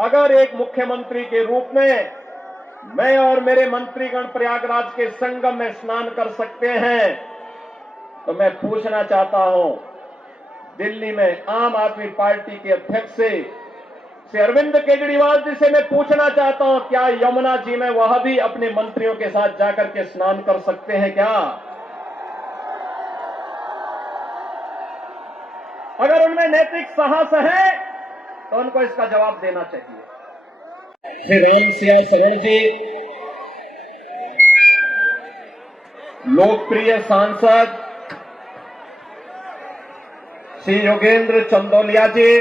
अगर एक मुख्यमंत्री के रूप में मैं और मेरे मंत्रीगण प्रयागराज के संगम में स्नान कर सकते हैं, तो मैं पूछना चाहता हूं, दिल्ली में आम आदमी पार्टी के अध्यक्ष से अरविंद केजरीवाल जी से मैं पूछना चाहता हूं, क्या यमुना जी में वह भी अपने मंत्रियों के साथ जाकर के स्नान कर सकते हैं क्या? अगर उनमें नैतिक साहस है तो उनको इसका जवाब देना चाहिए। श्री राम सिया शरण जी, लोकप्रिय सांसद श्री योगेंद्र चंदोलिया जी,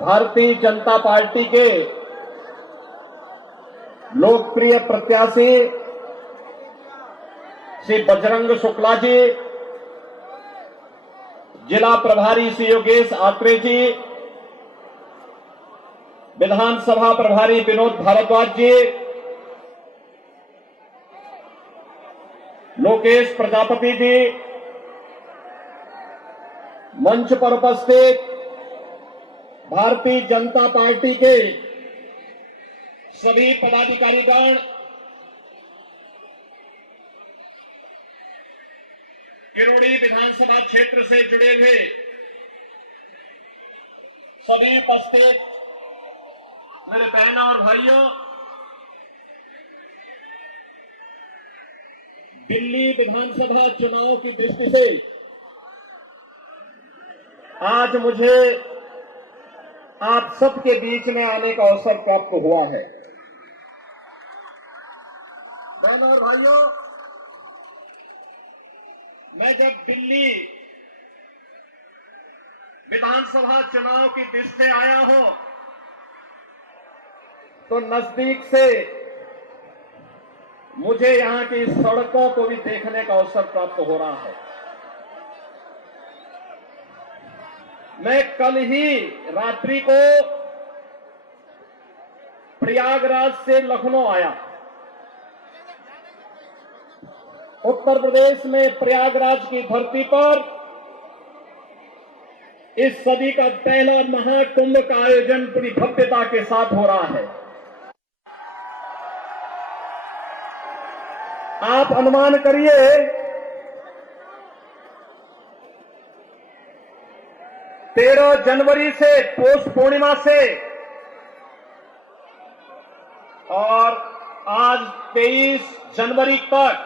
भारतीय जनता पार्टी के लोकप्रिय प्रत्याशी श्री बजरंग शुक्ला जी, जिला प्रभारी श्री योगेश आत्रे जी, विधानसभा प्रभारी विनोद भारद्वाज जी, लोकेश प्रजापति जी, मंच पर उपस्थित भारतीय जनता पार्टी के सभी पदाधिकारीगण, किरोड़ी विधानसभा क्षेत्र से जुड़े हुए सभी उपस्थित मेरे बहनों और भाइयों, दिल्ली विधानसभा चुनाव की दृष्टि से आज मुझे आप सबके बीच में आने का अवसर प्राप्त हुआ है। बहनों और भाइयों, मैं जब दिल्ली विधानसभा चुनाव की दृष्टि से आया हूं, तो नजदीक से मुझे यहां की सड़कों को भी देखने का अवसर प्राप्त हो रहा है। मैं कल ही रात्रि को प्रयागराज से लखनऊ आया। उत्तर प्रदेश में प्रयागराज की धरती पर इस सदी का पहला महाकुंभ का आयोजन पूरी भव्यता के साथ हो रहा है। आप अनुमान करिए, तेरह जनवरी से पौष पूर्णिमा से और आज 23 जनवरी तक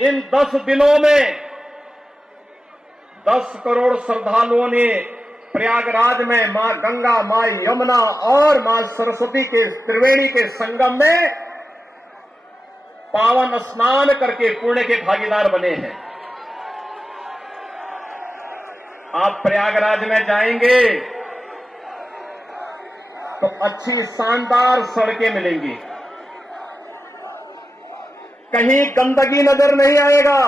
इन 10 दिनों में 10 करोड़ श्रद्धालुओं ने प्रयागराज में मां गंगा, मां यमुना और मां सरस्वती के त्रिवेणी के संगम में पावन स्नान करके पुण्य के भागीदार बने हैं। आप प्रयागराज में जाएंगे तो अच्छी शानदार सड़कें मिलेंगी, कहीं गंदगी नजर नहीं आएगा,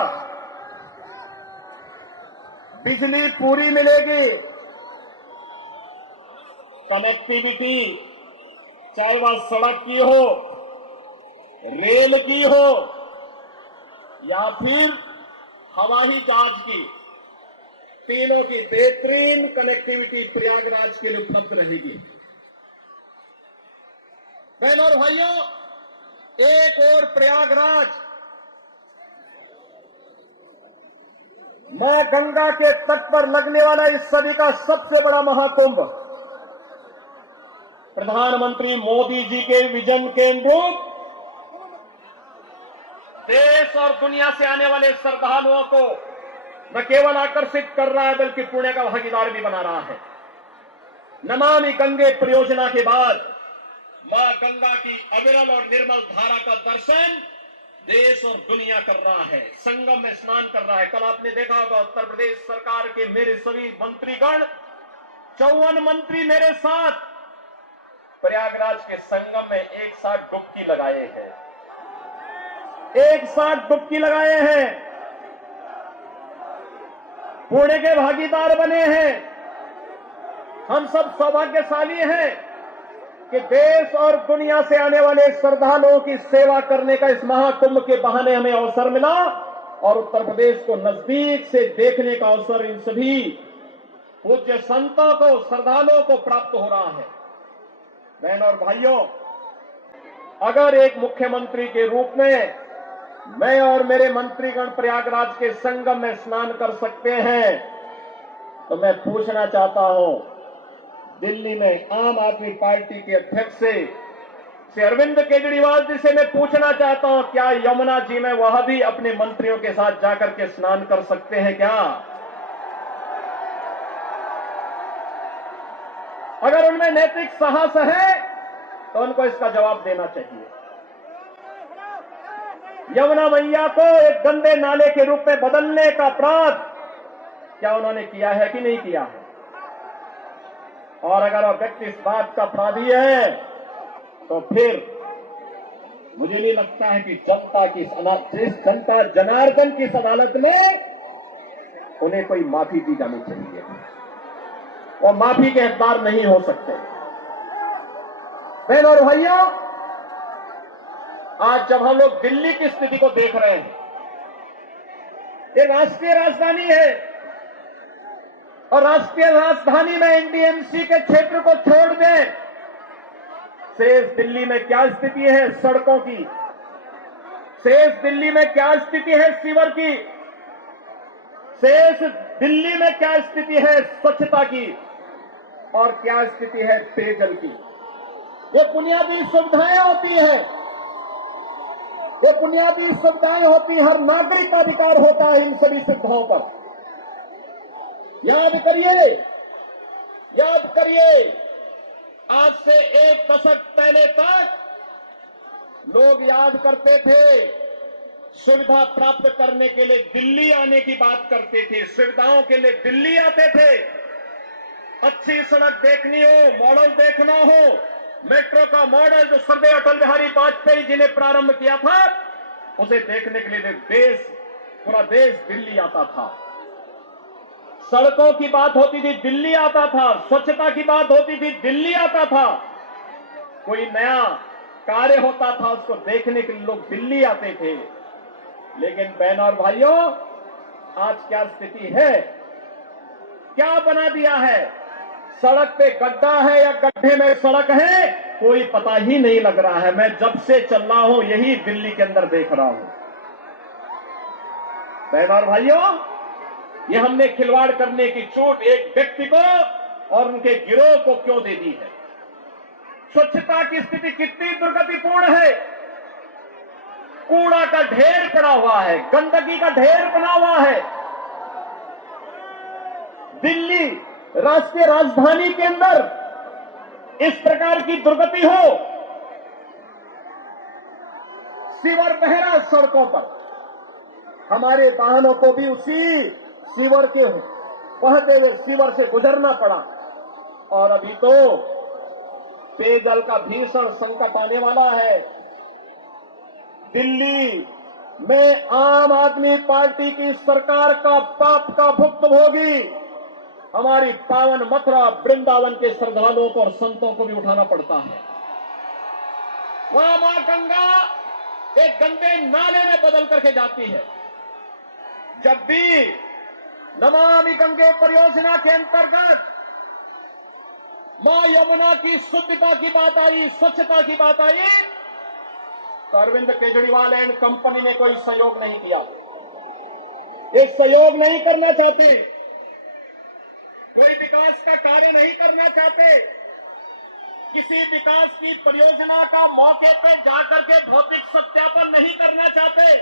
बिजली पूरी मिलेगी, कनेक्टिविटी चाहे वह सड़क की हो, रेल की हो या फिर हवाई जहाज की, तीनों की बेहतरीन कनेक्टिविटी प्रयागराज के लिए उपलब्ध रहेगी। बहनों और भाइयों, एक और प्रयागराज मां गंगा के तट पर लगने वाला इस सदी का सबसे बड़ा महाकुंभ, प्रधानमंत्री मोदी जी के विजन के अनुरूप देश और दुनिया से आने वाले श्रद्धालुओं को न केवल आकर्षित कर रहा है बल्कि पुण्य का भागीदार भी बना रहा है। नमामि गंगे परियोजना के बाद मां गंगा की अविरल और निर्मल धारा का दर्शन देश और दुनिया कर रहा है, संगम में स्नान कर रहा है। कल आपने देखा होगा उत्तर प्रदेश सरकार के मेरे सभी मंत्रीगण, 54 मंत्री मेरे साथ प्रयागराज के संगम में एक साथ डुबकी लगाए हैं, एक साथ डुबकी लगाए हैं, पुण्य के भागीदार बने हैं। हम सब सौभाग्यशाली हैं कि देश और दुनिया से आने वाले श्रद्धालुओं की सेवा करने का इस महाकुंभ के बहाने हमें अवसर मिला और उत्तर प्रदेश को नजदीक से देखने का अवसर इन सभी पूज्य संतों को, श्रद्धालुओं को प्राप्त हो रहा है। बहन और भाइयों, अगर एक मुख्यमंत्री के रूप में मैं और मेरे मंत्रीगण प्रयागराज के संगम में स्नान कर सकते हैं, तो मैं पूछना चाहता हूं, दिल्ली में आम आदमी पार्टी के अध्यक्ष से अरविंद केजरीवाल जी से मैं पूछना चाहता हूं, क्या यमुना जी में वह भी अपने मंत्रियों के साथ जाकर के स्नान कर सकते हैं क्या? अगर उनमें नैतिक साहस है तो उनको इसका जवाब देना चाहिए। यमुना मैया को एक गंदे नाले के रूप में बदलने का अपराध क्या उन्होंने किया है कि नहीं किया है? और अगर वह व्यक्ति इस बात का अपराधी है तो फिर मुझे नहीं लगता है कि जनता जनार्दन की इस अदालत में उन्हें कोई माफी दी जानी चाहिए। वो माफी के हकदार नहीं हो सकते। बहन और भाइयों, आज जब हम लोग दिल्ली की स्थिति को देख रहे हैं, ये राष्ट्रीय राजधानी है और राष्ट्रीय राजधानी में एनडीएमसी के क्षेत्र को छोड़ दें, शेष दिल्ली में क्या स्थिति है सड़कों की, शेष दिल्ली में क्या स्थिति है सीवर की, शेष दिल्ली में क्या स्थिति है स्वच्छता की, और क्या स्थिति है पेयजल की। ये बुनियादी सुविधाएं होती है, ये बुनियादी सुविधाएं होती, हर नागरिक का अधिकार होता है इन सभी सुविधाओं पर। याद करिए, आज से एक दशक पहले तक लोग याद करते थे, सुविधा प्राप्त करने के लिए दिल्ली आने की बात करते थे, सुविधाओं के लिए दिल्ली आते थे। अच्छी सड़क देखनी हो, मॉडल देखना हो, मेट्रो का मॉडल जो सर्वे अटल बिहारी वाजपेयी जी ने प्रारंभ किया था, उसे देखने के लिए पूरा देश दिल्ली आता था। सड़कों की बात होती थी, दिल्ली आता था। स्वच्छता की बात होती थी, दिल्ली आता था। कोई नया कार्य होता था, उसको देखने के लिए लोग दिल्ली आते थे। लेकिन बहन और भाइयों, आज क्या स्थिति है, क्या बना दिया है? सड़क पे गड्ढा है या गड्ढे में सड़क है, कोई पता ही नहीं लग रहा है। मैं जब से चल रहा हूं यही दिल्ली के अंदर देख रहा हूं। बहन और भाइयों, ये हमने खिलवाड़ करने की चोट एक व्यक्ति को और उनके गिरोह को क्यों दे दी है? स्वच्छता की स्थिति कितनी दुर्गतिपूर्ण है। कूड़ा का ढेर पड़ा हुआ है, गंदगी का ढेर बना हुआ है। दिल्ली राष्ट्रीय राजधानी के अंदर इस प्रकार की दुर्गति हो, सीवर बह रहा सड़कों पर, हमारे वाहनों को भी उसी सीवर के बहते हुए सीवर से गुजरना पड़ा। और अभी तो पेयजल का भीषण संकट आने वाला है। दिल्ली में आम आदमी पार्टी की सरकार का पाप का भुक्तभोगी हमारी पावन मथुरा वृंदावन के श्रद्धालुओं को और संतों को भी उठाना पड़ता है। वहां मां गंगा एक गंदे नाले में बदल करके जाती है। जब भी नमामि गंगे परियोजना के अंतर्गत मां यमुना की शुद्धता की बात आई, स्वच्छता की बात आई, तो अरविंद केजरीवाल एंड कंपनी ने कोई सहयोग नहीं किया। एक सहयोग नहीं करना चाहती, कोई विकास का कार्य नहीं करना चाहते, किसी विकास की परियोजना का मौके पर जाकर के भौतिक सत्यापन नहीं करना चाहते,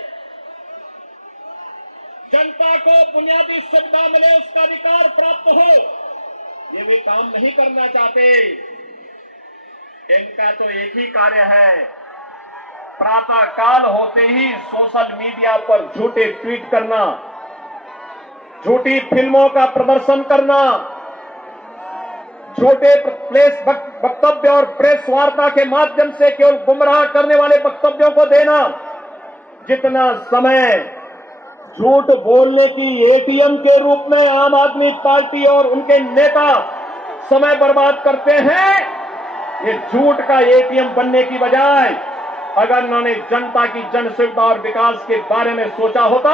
जनता को बुनियादी सुविधा मिले, उसका अधिकार प्राप्त हो, ये वे काम नहीं करना चाहते। इनका तो एक ही कार्य है, प्रातः काल होते ही सोशल मीडिया पर झूठे ट्वीट करना, झूठी फिल्मों का प्रदर्शन करना, झूठे प्रेस वक्तव्य और प्रेस वार्ता के माध्यम से केवल गुमराह करने वाले वक्तव्यों को देना। जितना समय झूठ बोलने की एटीएम के रूप में आम आदमी पार्टी और उनके नेता समय बर्बाद करते हैं, ये झूठ का एटीएम बनने की बजाय अगर उन्होंने जनता की जन सुविधा और विकास के बारे में सोचा होता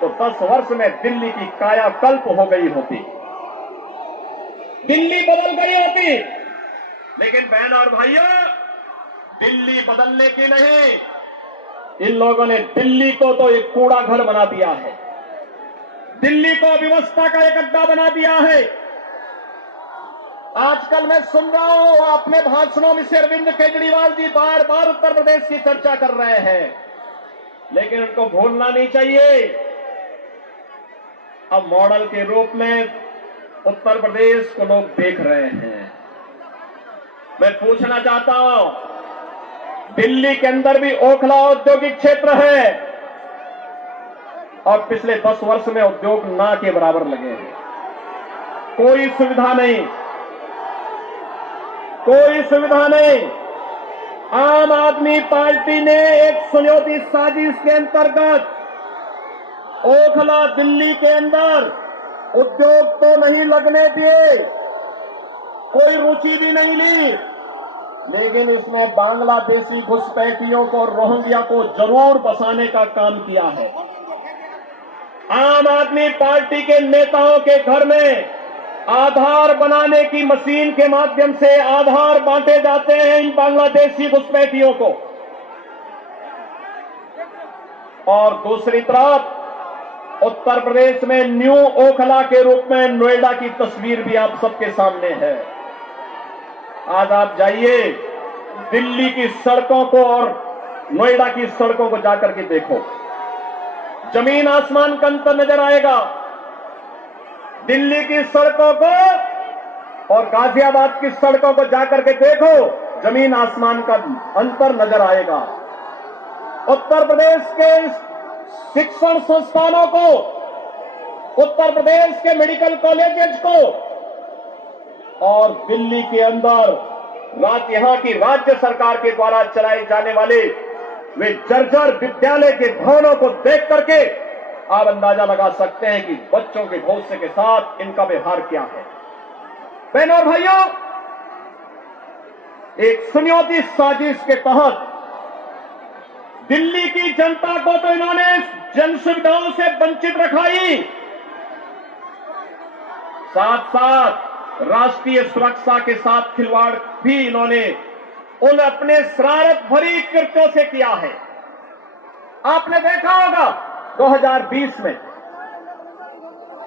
तो 10 वर्ष में दिल्ली की कायाकल्प हो गई होती। दिल्ली बदल गई होती, लेकिन बहन और भाइयों, दिल्ली बदलने की नहीं, इन लोगों ने दिल्ली को तो एक कूड़ा घर बना दिया है, दिल्ली को व्यवस्था का एक अड्डा बना दिया है। आजकल मैं सुन रहा हूं अपने भाषणों में से अरविंद केजरीवाल जी बार बार उत्तर प्रदेश की चर्चा कर रहे हैं, लेकिन उनको भूलना नहीं चाहिए, अब मॉडल के रूप में उत्तर प्रदेश को लोग देख रहे हैं। मैं पूछना चाहता हूं, दिल्ली के अंदर भी ओखला औद्योगिक क्षेत्र है और पिछले 10 वर्ष में उद्योग ना के बराबर लगे हैं, कोई सुविधा नहीं, कोई सुविधा नहीं। आम आदमी पार्टी ने एक सुनियोजित साजिश के अंतर्गत ओखला दिल्ली के अंदर उद्योग तो नहीं लगने दिए, कोई रुचि भी नहीं ली, लेकिन इसमें बांग्लादेशी घुसपैठियों को, रोहिंग्या को जरूर बसाने का काम किया है। आम आदमी पार्टी के नेताओं के घर में आधार बनाने की मशीन के माध्यम से आधार बांटे जाते हैं इन बांग्लादेशी घुसपैठियों को, और दूसरी तरफ उत्तर प्रदेश में न्यू ओखला के रूप में नोएडा की तस्वीर भी आप सबके सामने है। आज आप जाइए दिल्ली की सड़कों को और नोएडा की सड़कों को जाकर के देखो, जमीन आसमान का अंतर नजर आएगा। दिल्ली की सड़कों को और गाजियाबाद की सड़कों को जाकर के देखो, जमीन आसमान का अंतर नजर आएगा। उत्तर प्रदेश के शिक्षण संस्थानों को, उत्तर प्रदेश के मेडिकल कॉलेजेस को और दिल्ली के अंदर यहां की राज्य सरकार के द्वारा चलाए जाने वाले वे जर्जर विद्यालय के भवनों को देख करके आप अंदाजा लगा सकते हैं कि बच्चों के भविष्य के साथ इनका व्यवहार क्या है। बहनों और भाइयों, एक सुनियोजित साजिश के तहत दिल्ली की जनता को तो इन्होंने जन सुविधाओं से वंचित रखा ही, साथ साथ राष्ट्रीय सुरक्षा के साथ खिलवाड़ भी इन्होंने उन अपने शरारत भरी कृत्यों से किया है। आपने देखा होगा 2020 में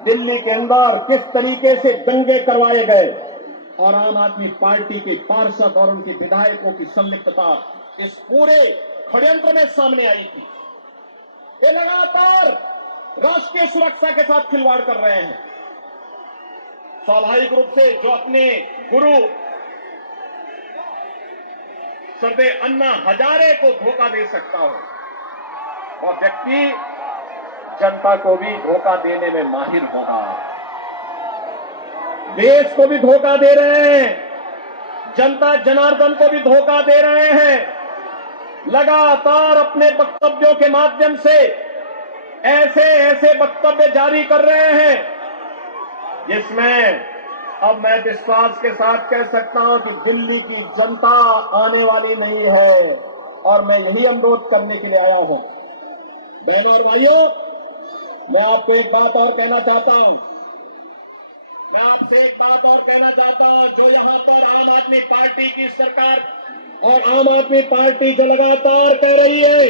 दिल्ली के अंदर किस तरीके से दंगे करवाए गए और आम आदमी पार्टी के पार्षद और उनके विधायकों की संलिप्तता इस पूरे षड्यंत्र में सामने आई थी। ये लगातार राष्ट्रीय सुरक्षा के साथ खिलवाड़ कर रहे हैं। स्वाभाविक रूप से जो अपने गुरु सरदे अन्ना हजारे को धोखा दे सकता हो, वह व्यक्ति जनता को भी धोखा देने में माहिर होगा। देश को भी धोखा दे रहे हैं, जनता जनार्दन को भी धोखा दे रहे हैं। लगातार अपने वक्तव्यों के माध्यम से ऐसे ऐसे वक्तव्य जारी कर रहे हैं जिसमें अब मैं विश्वास के साथ कह सकता हूं कि दिल्ली की जनता आने वाली नहीं है, और मैं यही अनुरोध करने के लिए आया हूं। बहनों और भाइयों, मैं आपको एक बात और कहना चाहता हूं, जो यहां पर आम आदमी पार्टी की सरकार और आम आदमी पार्टी जो लगातार कह रही है,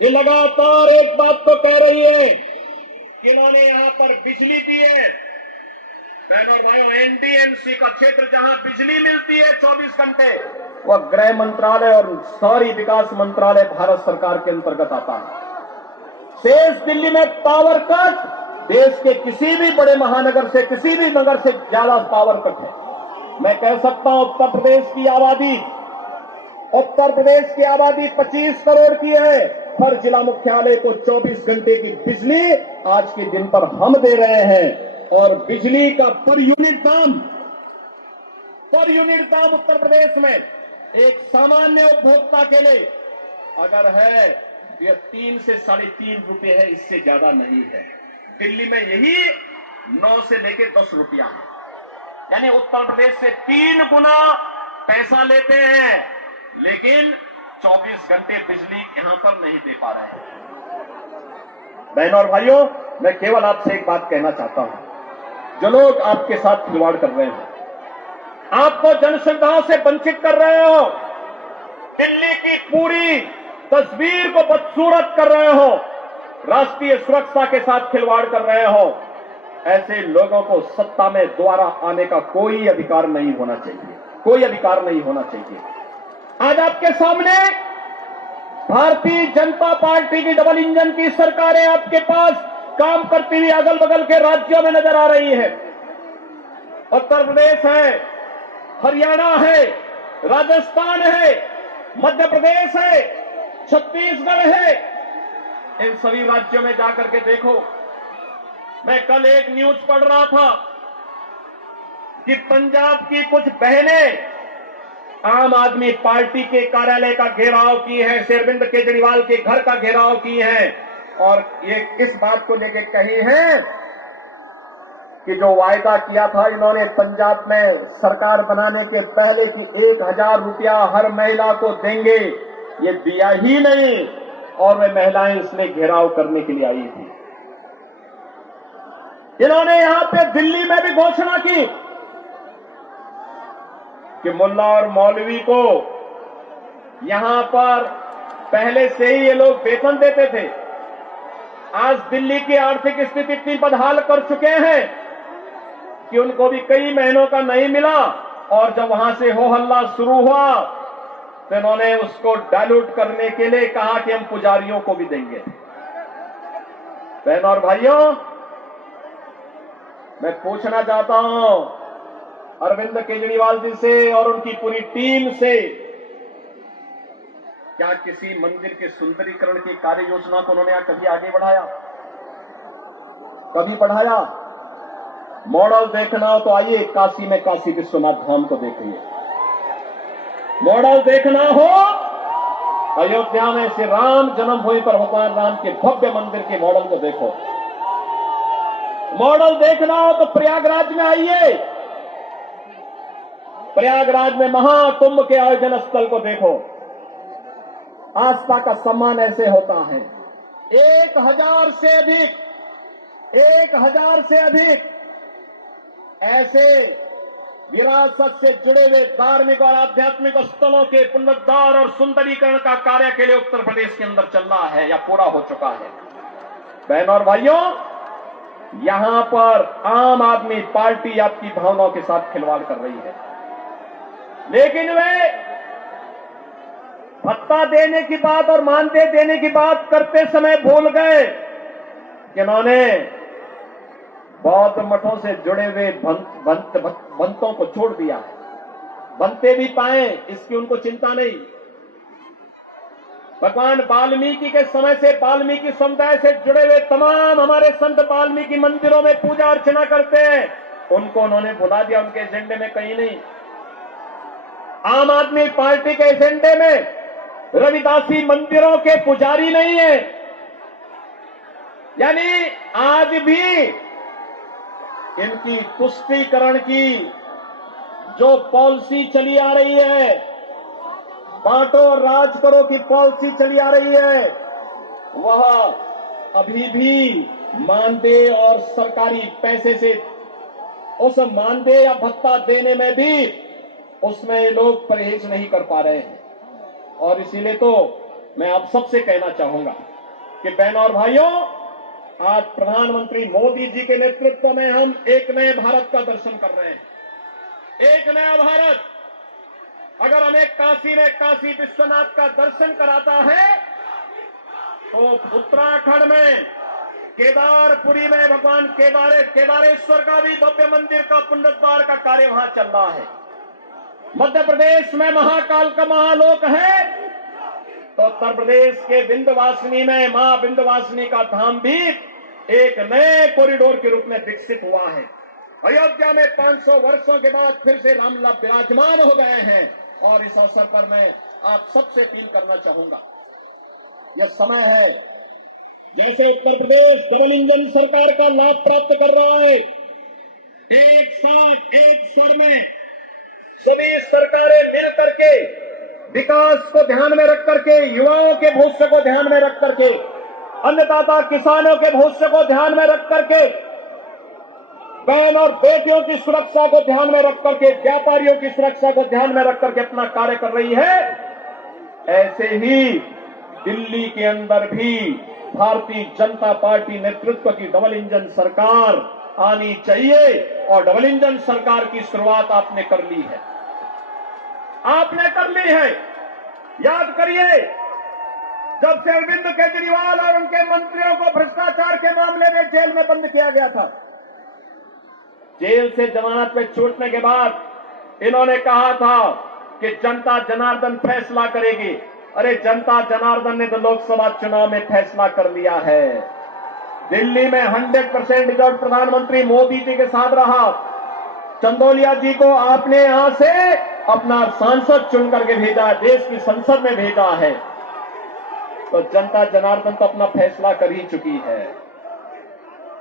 ये लगातार एक बात तो कह रही है कि इन्होंने यहां पर बिजली दी है। बहनों और भाइयों, एनडीएमसी का क्षेत्र जहां बिजली मिलती है 24 घंटे, वह गृह मंत्रालय और शहरी विकास मंत्रालय भारत सरकार के अंतर्गत आता है। शेष दिल्ली में पावर कट देश के किसी भी बड़े महानगर से, किसी भी नगर से ज्यादा पावर कट है। मैं कह सकता हूं उत्तर प्रदेश की आबादी 25 करोड़ की है। हर जिला मुख्यालय को 24 घंटे की बिजली आज के दिन पर हम दे रहे हैं, और बिजली का पर यूनिट दाम उत्तर प्रदेश में एक सामान्य उपभोक्ता के लिए अगर है तो यह 3 से 3.5 रुपए है, इससे ज्यादा नहीं है। दिल्ली में यही 9 से लेकर 10 रुपया है, यानी उत्तर प्रदेश से 3 गुना पैसा लेते हैं, लेकिन 24 घंटे बिजली यहां पर नहीं दे पा रहे हैं। बहनों और भाइयों, मैं केवल आपसे एक बात कहना चाहता हूं, जो लोग आपके साथ खिलवाड़ कर रहे हैं, आपको जन सुविधाओं से वंचित कर रहे हो, दिल्ली की पूरी तस्वीर को बदसूरत कर रहे हो, राष्ट्रीय सुरक्षा के साथ खिलवाड़ कर रहे हो, ऐसे लोगों को सत्ता में दोबारा आने का कोई अधिकार नहीं होना चाहिए, कोई अधिकार नहीं होना चाहिए। आज आपके सामने भारतीय जनता पार्टी की डबल इंजन की सरकारें आपके पास काम करती हुई अगल बगल के राज्यों में नजर आ रही है। उत्तर प्रदेश है, हरियाणा है, राजस्थान है, मध्य प्रदेश है, छत्तीसगढ़ है। इन सभी राज्यों में जाकर के देखो। मैं कल एक न्यूज पढ़ रहा था कि पंजाब की कुछ बहनें आम आदमी पार्टी के कार्यालय का घेराव की है, अरविंद केजरीवाल के घर का घेराव की है, और ये इस बात को लेकर कही है कि जो वायदा किया था इन्होंने पंजाब में सरकार बनाने के पहले कि 1000 रुपया हर महिला को देंगे, ये दिया ही नहीं, और वे महिलाएं इसमें घेराव करने के लिए आई थी। इन्होंने यहां पे दिल्ली में भी घोषणा की कि मुल्ला और मौलवी को यहां पर पहले से ही ये लोग वेतन देते थे। आज दिल्ली की आर्थिक स्थिति इतनी बदहाल कर चुके हैं कि उनको भी कई महीनों का नहीं मिला, और जब वहां से हो हल्ला शुरू हुआ तो इन्होंने उसको डाइल्यूट करने के लिए कहा कि हम पुजारियों को भी देंगे। बहन और भाइयों, मैं पूछना चाहता हूं अरविंद केजरीवाल जी से और उनकी पूरी टीम से, क्या किसी मंदिर के सुंदरीकरण की कार्य योजना को उन्होंने कभी आगे बढ़ाया? कभी बढ़ाया? मॉडल देखना हो तो आइए काशी में काशी विश्वनाथ धाम को देखिए। मॉडल देखना हो अयोध्या में श्री राम जन्मभूमि पर भगवान राम के भव्य मंदिर के मॉडल को देखो। मॉडल देखना हो तो प्रयागराज में आइए, प्रयागराज में महाकुंभ के आयोजन स्थल को देखो। आस्था का सम्मान ऐसे होता है। 1000 से अधिक ऐसे विरासत से जुड़े हुए धार्मिक और आध्यात्मिक स्थलों के पुनरुद्धार और सुंदरीकरण का कार्य के लिए उत्तर प्रदेश के अंदर चल रहा है या पूरा हो चुका है। बहनों और भाइयों, यहां पर आम आदमी पार्टी आपकी भावनाओं के साथ खिलवाड़ कर रही है, लेकिन वे भत्ता देने की बात और मानदेय देने की बात करते समय भूल गए कि उन्होंने बौद्ध मठों से जुड़े हुए भंतों को छोड़ दिया है। बनते भी पाए इसकी उनको चिंता नहीं। भगवान वाल्मीकि के समय से वाल्मीकि समुदाय से जुड़े हुए तमाम हमारे संत वाल्मीकि मंदिरों में पूजा अर्चना करते हैं, उनको उन्होंने भुला दिया, उनके एजेंडे में कहीं नहीं। आम आदमी पार्टी के एजेंडे में रविदासी मंदिरों के पुजारी नहीं है। यानी आज भी इनकी तुष्टीकरण की जो पॉलिसी चली आ रही है, बांटो और राज करो की पॉलिसी चली आ रही है, वह अभी भी मानदेय और सरकारी पैसे से उस मानदेय या भत्ता देने में भी उसमें ये लोग परहेज नहीं कर पा रहे हैं। और इसीलिए तो मैं आप सबसे कहना चाहूंगा कि बहनों और भाइयों, आज प्रधानमंत्री मोदी जी के नेतृत्व में हम एक नए भारत का दर्शन कर रहे हैं। एक नया भारत अगर हमें काशी में काशी विश्वनाथ का दर्शन कराता है, तो उत्तराखंड में केदारपुरी में भगवान केदारेश्वर का भी भव्य मंदिर का पुनरुद्धार का कार्य वहां चल रहा है। मध्य प्रदेश में महाकाल का महालोक है, तो उत्तर प्रदेश के विंध्यवासिनी में मां विंध्यवासिनी का धाम भी एक नए कॉरिडोर के रूप में विकसित हुआ है। अयोध्या में 500 वर्षों के बाद फिर से रामलला विराजमान हो गए हैं। और इस अवसर पर मैं आप सबसे अपील करना चाहूंगा, यह समय है, जैसे उत्तर प्रदेश डबल इंजन सरकार का लाभ प्राप्त कर रहा है, एक साथ एक स्वर में सभी सरकारें मिल करके विकास को ध्यान में रख करके, युवाओं के भविष्य को ध्यान में रख करके, अन्नदाता किसानों के भविष्य को ध्यान में रख करके बहन और बेटियों की सुरक्षा को ध्यान में रख करके, व्यापारियों की सुरक्षा को ध्यान में रख करके अपना कार्य कर रही है, ऐसे ही दिल्ली के अंदर भी भारतीय जनता पार्टी नेतृत्व की डबल इंजन सरकार आनी चाहिए। और डबल इंजन सरकार की शुरुआत आपने कर ली है, आपने कर ली है। याद करिए, जब से अरविंद केजरीवाल और उनके मंत्रियों को भ्रष्टाचार के मामले में जेल में बंद किया गया था, जेल से जमानत पे छूटने के बाद इन्होंने कहा था कि जनता जनार्दन फैसला करेगी। अरे जनता जनार्दन ने तो लोकसभा चुनाव में फैसला कर लिया है। दिल्ली में 100% रिजल्ट प्रधानमंत्री मोदी जी के साथ रहा। चंदौलिया जी को आपने यहां से अपना सांसद चुन करके भेजा, देश की संसद में भेजा है। तो जनता जनार्दन तो अपना फैसला कर ही चुकी है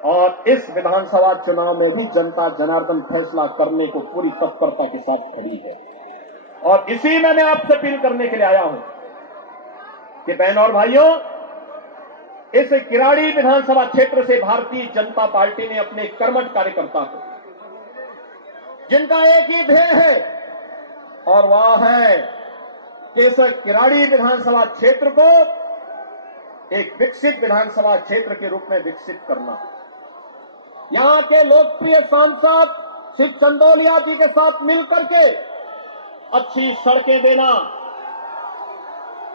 और इस विधानसभा चुनाव में भी जनता जनार्दन फैसला करने को पूरी तत्परता के साथ खड़ी है। और इसी में मैं आपसे अपील करने के लिए आया हूं कि बहनों और भाइयों, इस किराड़ी विधानसभा क्षेत्र से भारतीय जनता पार्टी ने अपने कर्मठ कार्यकर्ता को, जिनका एक ही ध्येय है और वह है कि इस किराड़ी विधानसभा क्षेत्र को एक विकसित विधानसभा क्षेत्र के रूप में विकसित करना। यहां के लोकप्रिय सांसद श्री चंदौलिया जी के साथ मिलकर के अच्छी सड़कें देना,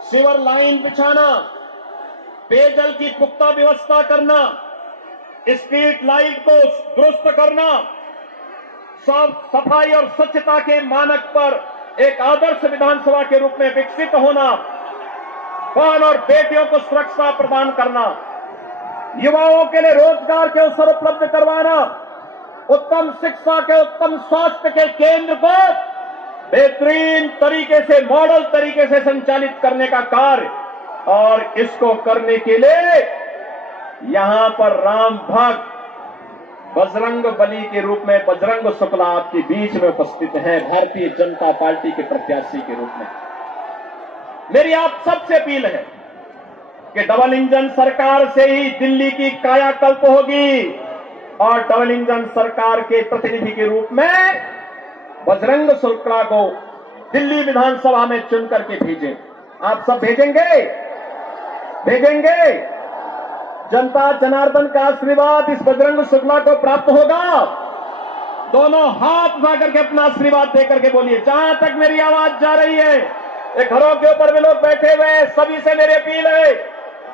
सीवर लाइन बिछाना, पेयजल की पुख्ता व्यवस्था करना, स्ट्रीट लाइट को दुरुस्त करना, साफ सफाई और स्वच्छता के मानक पर एक आदर्श विधानसभा के रूप में विकसित होना, बहन और बेटियों को सुरक्षा प्रदान करना, युवाओं के लिए रोजगार के अवसर उपलब्ध करवाना, उत्तम शिक्षा के, उत्तम स्वास्थ्य के केंद्र को बेहतरीन तरीके से, मॉडल तरीके से संचालित करने का कार्य। और इसको करने के लिए यहां पर राम भक्त बजरंग बली के रूप में बजरंग शुक्ला आपके बीच में उपस्थित हैं, भारतीय जनता पार्टी के प्रत्याशी के रूप में। मेरी आप सबसे अपील है कि डबल इंजन सरकार से ही दिल्ली की कायाकल्प होगी और डबल इंजन सरकार के प्रतिनिधि के रूप में बजरंग शुक्ला को दिल्ली विधानसभा में चुन करके भेजें। आप सब भेजेंगे? भेजेंगे? जनता जनार्दन का आशीर्वाद इस बजरंग शुक्ला को प्राप्त होगा। दोनों हाथ उठा करके अपना आशीर्वाद देकर के बोलिए। जहां तक मेरी आवाज जा रही है, एक घरों के ऊपर भी लोग बैठे हुए हैं, सभी से मेरी अपील है,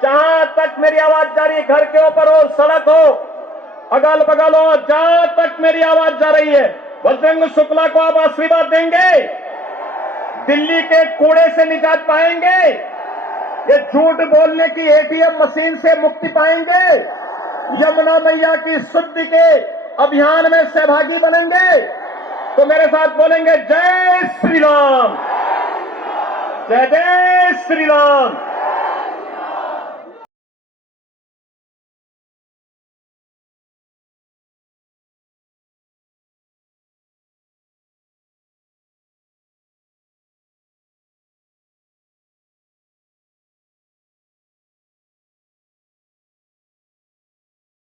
जहां तक मेरी आवाज जा रही है, घर के ऊपर हो, सड़क हो, अगल बगल हो, जहां तक मेरी आवाज जा रही है, बजरंग शुक्ला को आप आशीर्वाद देंगे? दिल्ली के कूड़े से निजात पाएंगे? ये झूठ बोलने की एटीएम मशीन से मुक्ति पाएंगे? यमुना मैया की शुद्धि के अभियान में सहभागी बनेंगे? तो मेरे साथ बोलेंगे, जय श्री राम, जय जय श्री राम।